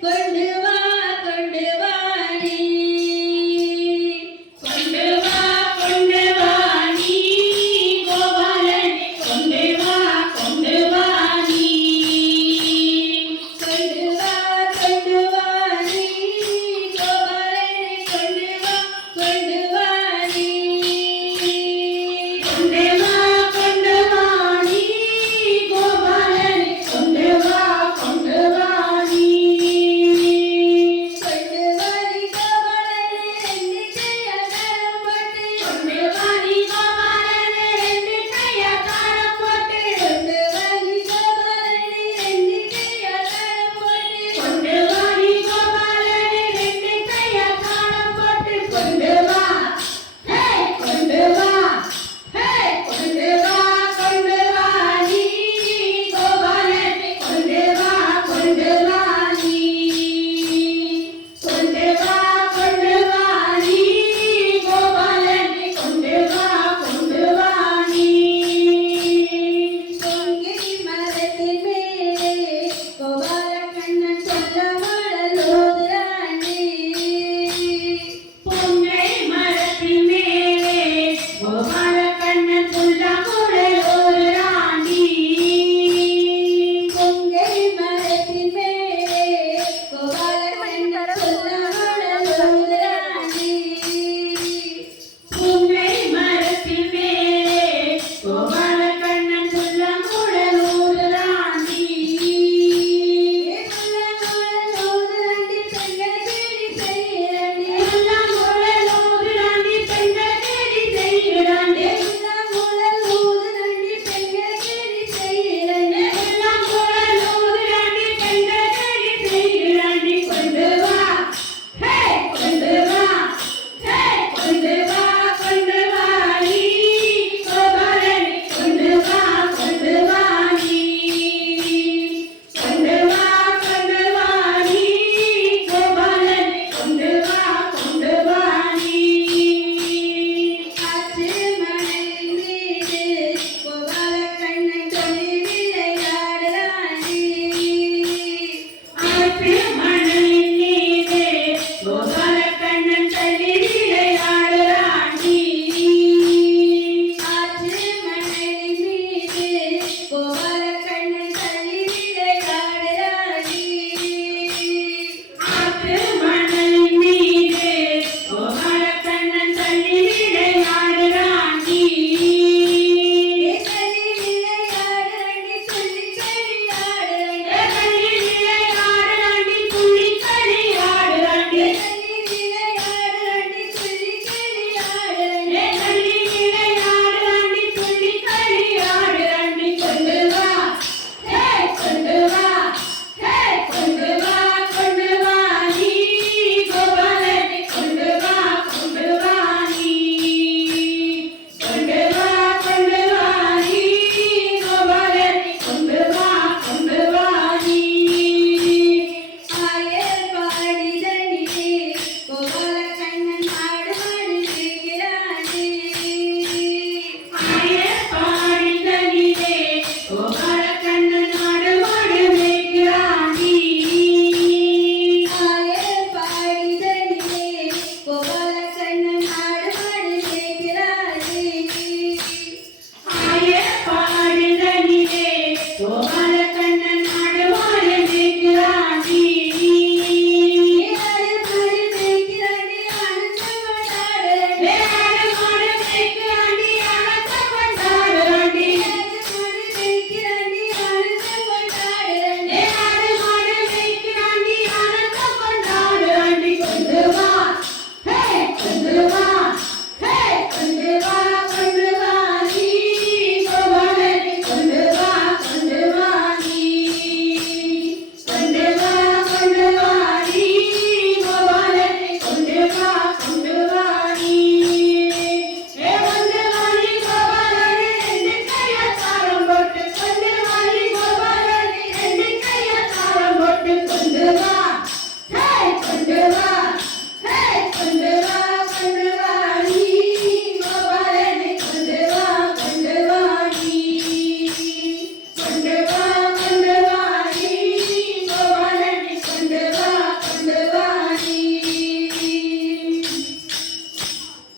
ganhei